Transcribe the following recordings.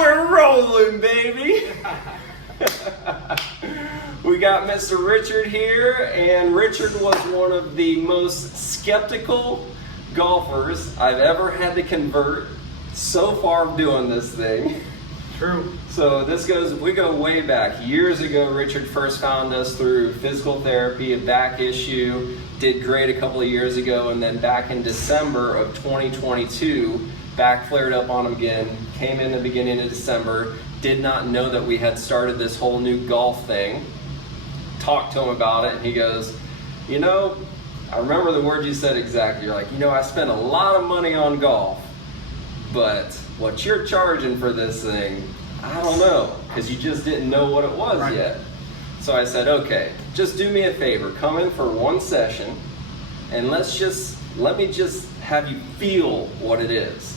We're rolling, baby. We got Mr. Richard here, and Richard was one of the most skeptical golfers I've ever had to convert so far doing this thing. True. So we go way back. Years ago, Richard first found us through physical therapy, a back issue, did great a couple of years ago, and then back in December of 2022, back flared up on him again, came in the beginning of December, did not know that we had started this whole new golf thing, talked to him about it, and he goes, you know, I remember the words you said exactly. You're like, you know, I spent a lot of money on golf, but what you're charging for this thing, I don't know, because you just didn't know what it was yet. So I said, okay, just do me a favor, come in for one session, and let me just have you feel what it is.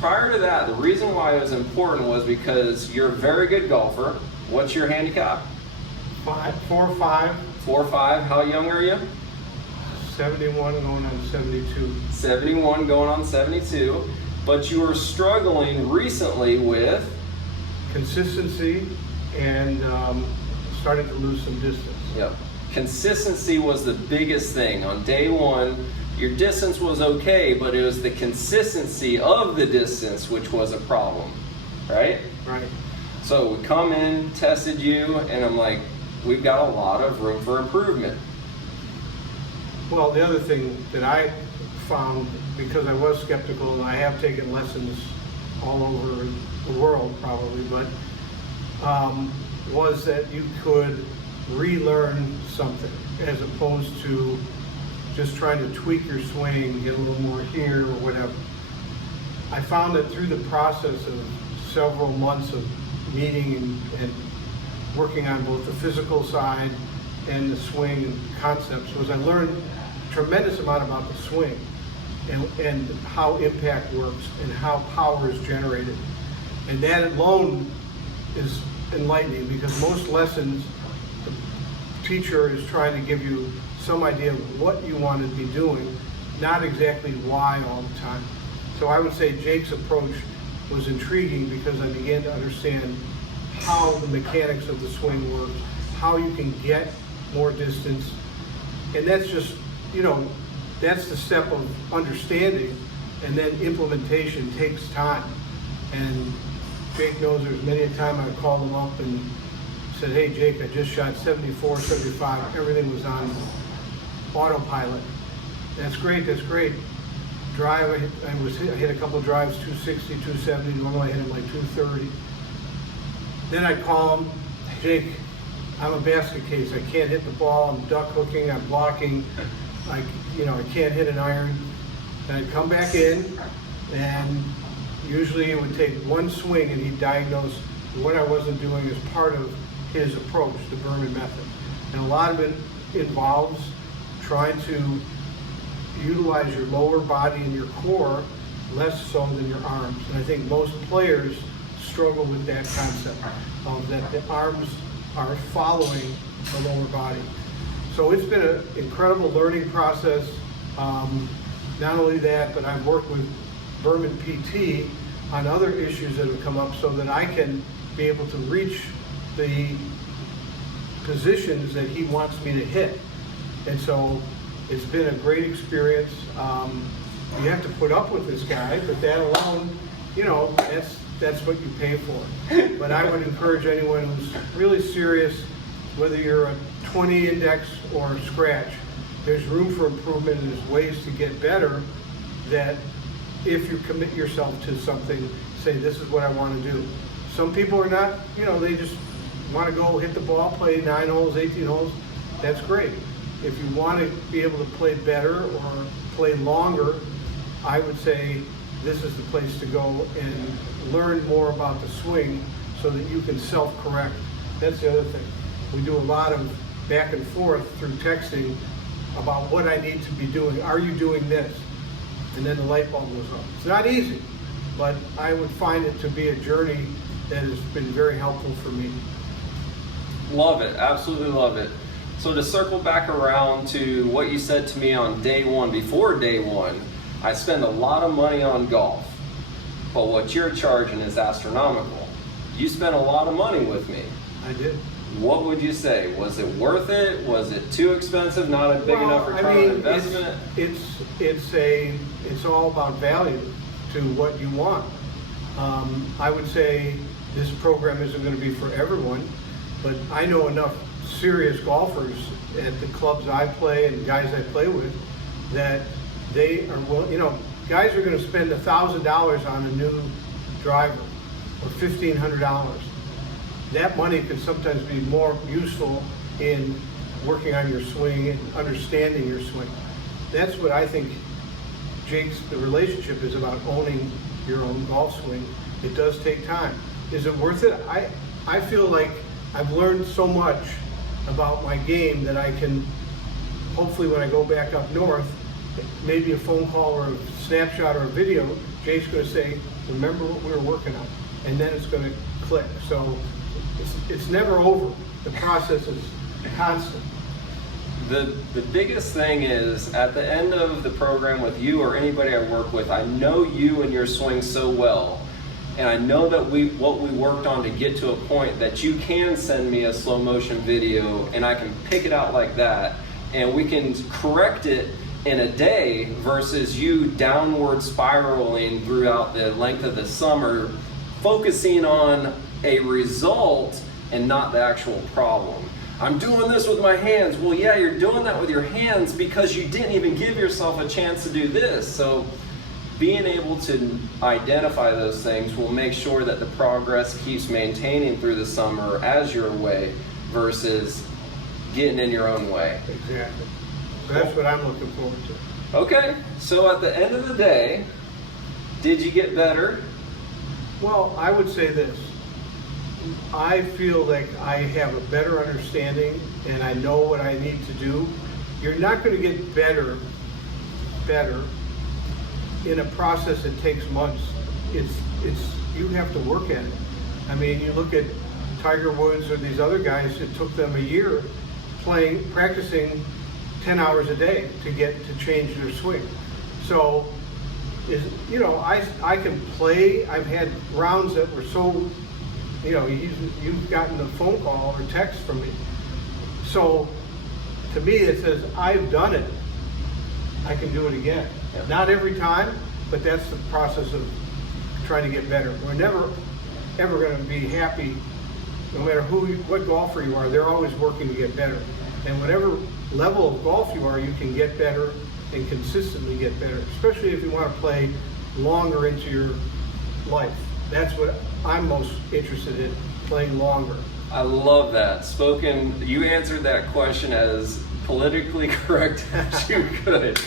Prior to that, the reason why it was important was because you're a very good golfer. What's your handicap? 4-5. 4-5. How young are you? 71 going on 72. 71 going on 72. But you were struggling recently with consistency and starting to lose some distance. Yep. Consistency was the biggest thing. On day one, your distance was okay, but it was the consistency of the distance which was a problem, right? Right. So we come in, tested you, and I'm like, we've got a lot of room for improvement. Well, the other thing that I found, because I was skeptical, and I have taken lessons all over the world probably, but was that you could relearn something as opposed to just trying to tweak your swing, get a little more here or whatever. I found that through the process of several months of meeting and working on both the physical side and the swing concepts, was I learned a tremendous amount about the swing and how impact works and how power is generated. And that alone is enlightening, because most lessons, the teacher is trying to give you some idea of what you want to be doing, not exactly why all the time. So I would say Jake's approach was intriguing because I began to understand how the mechanics of the swing works, how you can get more distance. And that's just, you know, that's the step of understanding, and then implementation takes time. And Jake knows there's many a time I called him up and said, hey Jake, I just shot 74, 75, everything was on autopilot. That's great, that's great. Drive, I hit a couple of drives, 260, 270, normally I hit him like 230. Then I'd call him, Jake, I'm a basket case, I can't hit the ball, I'm duck hooking, I'm blocking, I can't hit an iron. And I'd come back in, and usually it would take one swing and he'd diagnose what I wasn't doing as part of his approach, the Berman Method. And a lot of it involves trying to utilize your lower body and your core less so than your arms. And I think most players struggle with that concept of that the arms are following the lower body. So it's been an incredible learning process. Not only that, but I've worked with Berman PT on other issues that have come up so that I can be able to reach the positions that he wants me to hit. And so it's been a great experience. You have to put up with this guy, but that alone, you know, that's what you pay for. But I would encourage anyone who's really serious, whether you're a 20 index or scratch, there's room for improvement and there's ways to get better, that if you commit yourself to something, say this is what I want to do. Some people are not, you know, they just want to go hit the ball, play 9 holes, 18 holes, that's great. If you want to be able to play better or play longer, I would say this is the place to go and learn more about the swing so that you can self-correct. That's the other thing. We do a lot of back and forth through texting about what I need to be doing. Are you doing this? And then the light bulb goes on. It's not easy, but I would find it to be a journey that has been very helpful for me. Love it, absolutely love it. So to circle back around to what you said to me on day one, before day one, I spend a lot of money on golf. but what you're charging is astronomical. You spent a lot of money with me. I did. What would you say? Was it worth it? Was it too expensive? Not a big enough return on investment? It's all about value to what you want. I would say this program isn't going to be for everyone, but I know enough serious golfers at the clubs I play and guys I play with that they are, well, you know, guys are going to spend $1,000 on a new driver or $1,500. That money can sometimes be more useful in working on your swing and understanding your swing. That's what I think, Jake's, the relationship is about, owning your own golf swing. It does take time. Is it worth it? I feel like I've learned so much about my game that I can, hopefully when I go back up north, maybe a phone call or a snapshot or a video, Jake's going to say, remember what we were working on, and then it's going to click. So it's never over. The process is constant. The biggest thing is, at the end of the program with you or anybody I work with, I know you and your swing so well, and I know that what we worked on to get to a point that you can send me a slow motion video and I can pick it out like that, and we can correct it in a day versus you downward spiraling throughout the length of the summer, focusing on a result and not the actual problem. I'm doing this with my hands. Well, yeah, you're doing that with your hands because you didn't even give yourself a chance to do this. So being able to identify those things will make sure that the progress keeps maintaining through the summer as you're away versus getting in your own way. Exactly. That's what I'm looking forward to. Okay, so at the end of the day, did you get better? Well, I would say this. I feel like I have a better understanding and I know what I need to do. You're not going to get better in a process that takes months. You have to work at it. I mean, you look at Tiger Woods or these other guys, it took them a year practicing 10 hours a day to change their swing. So, I can play. I've had rounds that were so, you've gotten a phone call or text from me. So, to me, it says, I've done it. I can do it again. Yep. Not every time, but that's the process of trying to get better. We're never, ever going to be happy, no matter what golfer you are. They're always working to get better. And whatever level of golf you are, you can get better and consistently get better, especially if you want to play longer into your life. That's what I'm most interested in, playing longer. I love that. You answered that question as politically correct as you could.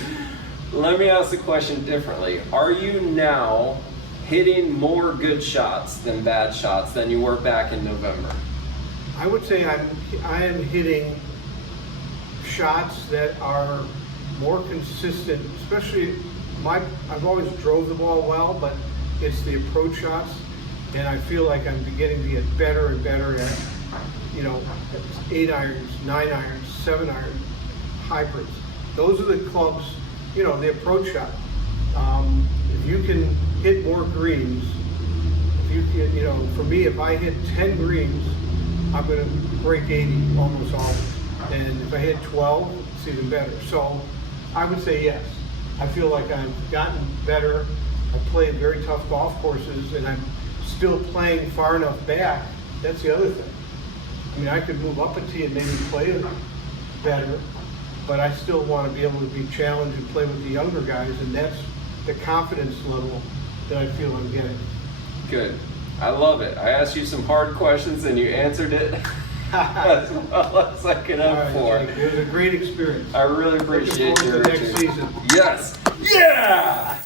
Let me ask the question differently. Are you now hitting more good shots than bad shots than you were back in November? I would say I am hitting shots that are more consistent, especially I've always drove the ball well, but it's the approach shots, and I feel like I'm beginning to get better and better at, 8 irons, 9 irons, 7 irons, hybrids. Those are the clubs, the approach shot. If you can hit more greens, for me, if I hit 10 greens, I'm going to break 80 almost always. And if I hit 12, it's even better. So I would say yes. I feel like I've gotten better. I played very tough golf courses, and I'm still playing far enough back. That's the other thing. I mean, I could move up a tee and maybe play it better, but I still want to be able to be challenged and play with the younger guys, and that's the confidence level that I feel I'm getting. Good. I love it. I asked you some hard questions and you answered it as well as I could hope for. Jake, it was a great experience. I really appreciate your your next season. Yes. Yeah!